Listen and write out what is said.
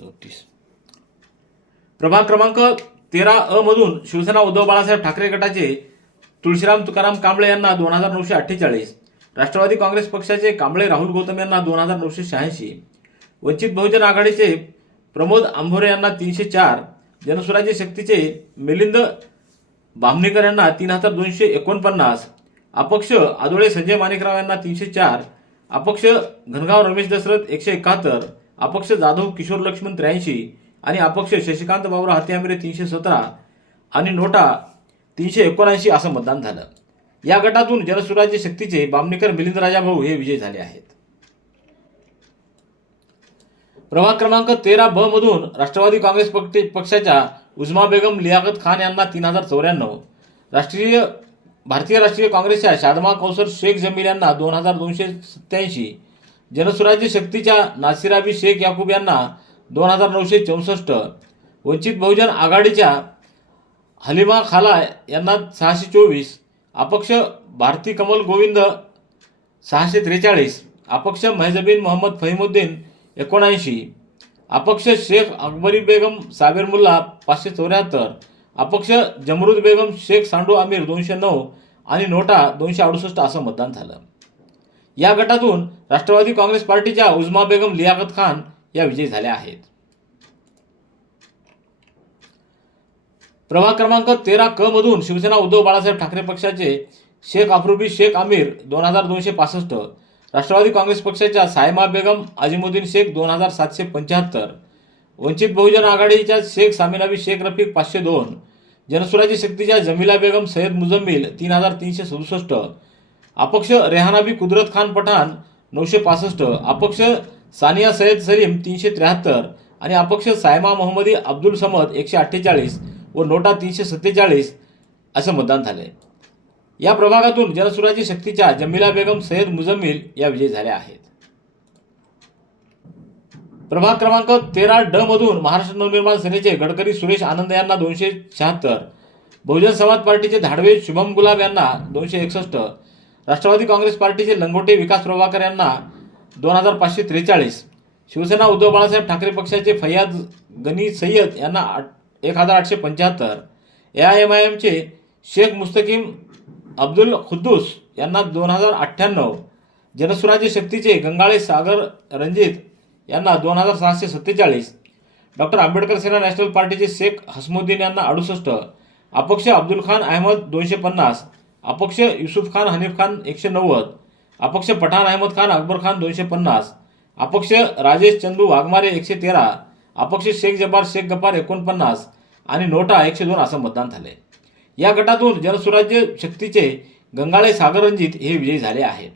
चौतीस. प्रभाग क्रमांक तेरा अ मधून शिवसेना उद्धव बाळासाहेब ठाकरे गटाचे तुळशीराम तुकाराम कांबळे यांना दोन हजार नऊशे अठ्ठेचाळीस. राष्ट्रवादी काँग्रेस पक्षाचे कांबळे राहुल गौतम यांना दोन हजार नऊशे शहाऐंशी. वंचित बहुजन आघाडीचे प्रमोद आंभोरे यांना तीनशे चार. जनस्वराज्य शक्तीचे मिलिंद बामणेकर यांना तीन हजार दोनशे एकोणपन्नास. अपक्ष आदोळे संजय माणिकराव यांना तीनशे चार. अपक्ष घनगाव रमेश दशरथ एकशे एकाहत्तर. अपक्ष जाधव किशोर लक्ष्मण त्र्याऐंशी आणि अपक्ष शशिकांत बाबुराव हत्यामिरे तीनशे सतरा आणि नोटा तीनशे एकोणऐंशी असं मतदान झालं. या गटातून जनसुराज्य शक्तीचे बामणेकर मिलिंद राजाभाऊ हे विजयी झाले आहेत. प्रभाग क्रमांक तेरा ब मधून राष्ट्रवादी काँग्रेस पक्षाच्या उजमा बेगम लियाकत खान यांना तीन हजार चौऱ्याण्णव राष्ट्रीय भारतीय राष्ट्रीय काँग्रेसच्या शादमा कौसर शेख जमील यांना दोन हजार दोनशे सत्याऐंशी जनसुराज्य शक्तीच्या नासिराबी शेख याकूब यांना दोन हजार नऊशे चौसष्ट वंचित बहुजन आघाडीच्या हलिमा खाला यांना सहाशे चोवीस अपक्ष भारती कमल गोविंद सहाशे त्रेचाळीस अपक्ष महजबीन मोहम्मद फहिमुद्दीन एकोणऐंशी अपक्ष शेख अकबरी बेगम साबेर मुल्ला पाचशे चौऱ्याहत्तर अपक्ष जमरुद बेगम शेख सांडू आमिर दोनशे नऊ आणि नोटा दोनशे अडुसष्ट असं मतदान झालं. या गटातून राष्ट्रवादी काँग्रेस पार्टीच्या उजमा बेगम लियाकत खान या विजयी झाल्या आहेत. प्रभाग क्रमांक तेरा क मधून शिवसेना उद्धव बाळासाहेब ठाकरे पक्षाचे शेख अफरुबी शेख आमीर दोन हजार दोनशे पासष्ट राष्ट्रवादी काँग्रेस पक्षाच्या सायमा बेगम अजिमुद्दीन शेख दोन हजार सातशे पंच्याहत्तर वंचित बहुजन आघाडीच्या शेख सामिनाबी शेख रफीक पाचशे दोन जनसुराजी शक्तीच्या जमिला बेगम सय्यद मुजम्मिल तीन हजार तीनशे सदुसष्ट अपक्ष रेहानाबी कुदरत खान पठाण नऊशे पासष्ट. अपक्ष सानिया सय्यद सलीम तीनशे त्र्याहत्तर. आणि अपक्ष सायमा मोहम्मदी अब्दुल समद एकशे अठ्ठेचाळीस व नोटा तीनशे सत्तेचाळीस असं मतदान झालंय. या प्रभागातून जनसुराज्य शक्तीच्या जमिला बेगम सय्यद मुजम्मिल या विजयी झाल्या आहेत. प्रभाग क्रमांक तेरा ड मधून महाराष्ट्र नवनिर्माण सेनेचे गडकरी सुरेश आनंद यांना दोनशे शहात्तर. बहुजन समाज पार्टीचे धाडवे शुभम गुलाब यांना दोनशे एकसष्ट. राष्ट्रवादी काँग्रेस पार्टीचे लंगोटे विकास प्रभाकर यांना दोन हजार पाचशे त्रेचाळीस शिवसेना उद्धव बाळासाहेब ठाकरे पक्षाचे फैयाज गनी सय्यद यांना आठ- एक हजार आठशे पंच्याहत्तर ए आय एम आय एमचे शेख मुस्तकीम अब्दुल खुद्दूस यांना दोन हजार अठ्ठ्याण्णव जनसुराज्य शक्तीचे गंगाळे सागर रणजित यांना दोन हजार सहाशे सत्तेचाळीस डॉक्टर आंबेडकर सेना नॅशनल पार्टीचे शेख हसमुद्दीन यांना अडुसष्ट अपक्ष अब्दुल खान अहमद दोनशे पन्नास अपक्ष युसुफ खान हनीफ खान एकशे नव्वद. अपक्ष पठाण अहमद खान अकबर खान दोनशे पन्नास. अपक्ष राजेश चंदू वाघमारे एकशे तेरा. अपक्ष शेख जब्बार शेख गफार एकोणपन्नास. आणि नोटा एकशे दोन असं मतदान झाले या गटातून जनसुराज्य शक्तीचे गंगाळे सागररंजित हे विजयी झाले आहेत.